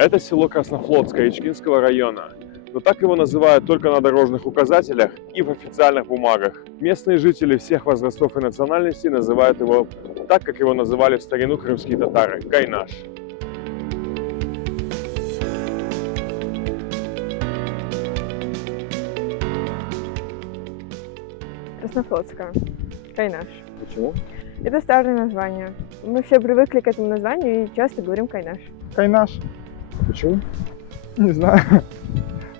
Это село Краснофлотское Ичкинского района, но так его называют только на дорожных указателях и в официальных бумагах. Местные жители всех возрастов и национальностей называют его так, как его называли в старину крымские татары – Кайнаш. Краснофлотская. Кайнаш. Почему? Это старое название. Мы все привыкли к этому названию и часто говорим Кайнаш. Кайнаш. Почему? Не знаю.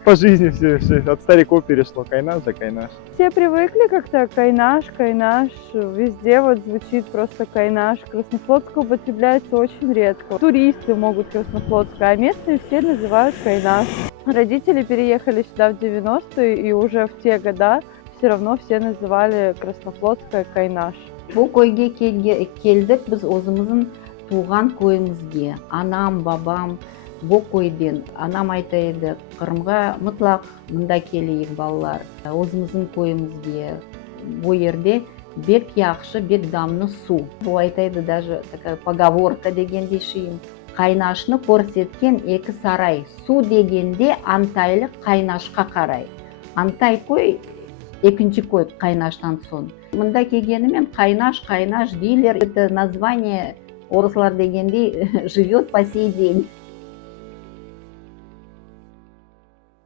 По жизни все от стариков перешло. Кайнаш да Кайнаш. Все привыкли как-то Кайнаш, Кайнаш. Везде вот звучит просто Кайнаш. Краснофлотская употребляется очень редко. Туристы могут Краснофлотская, а местные все называют Кайнаш. Родители переехали сюда в 90-е, и уже в те года все равно все называли Краснофлотская Кайнаш. Бұл көйге келдік біз өзіміздің туған көйімізге. Анам, бабам бұл көйден. Анам айтайды, Қырымға мұтлақ мында келейік балалар. Өзіміздің көйімізге. Бұл жерде бек яқшы, бек дамны су. Бұл айтайды даже такая поговорка дегенде шейін. Қайнашны көрсеткен екі сарай. Су дегенде Антайлы Қайнашқа қарай. Антай көй екінші көй Қайнаштан соң. Мында келгенімен Қайнаш дейлер. Это название орыслар дегенде живет по сей день.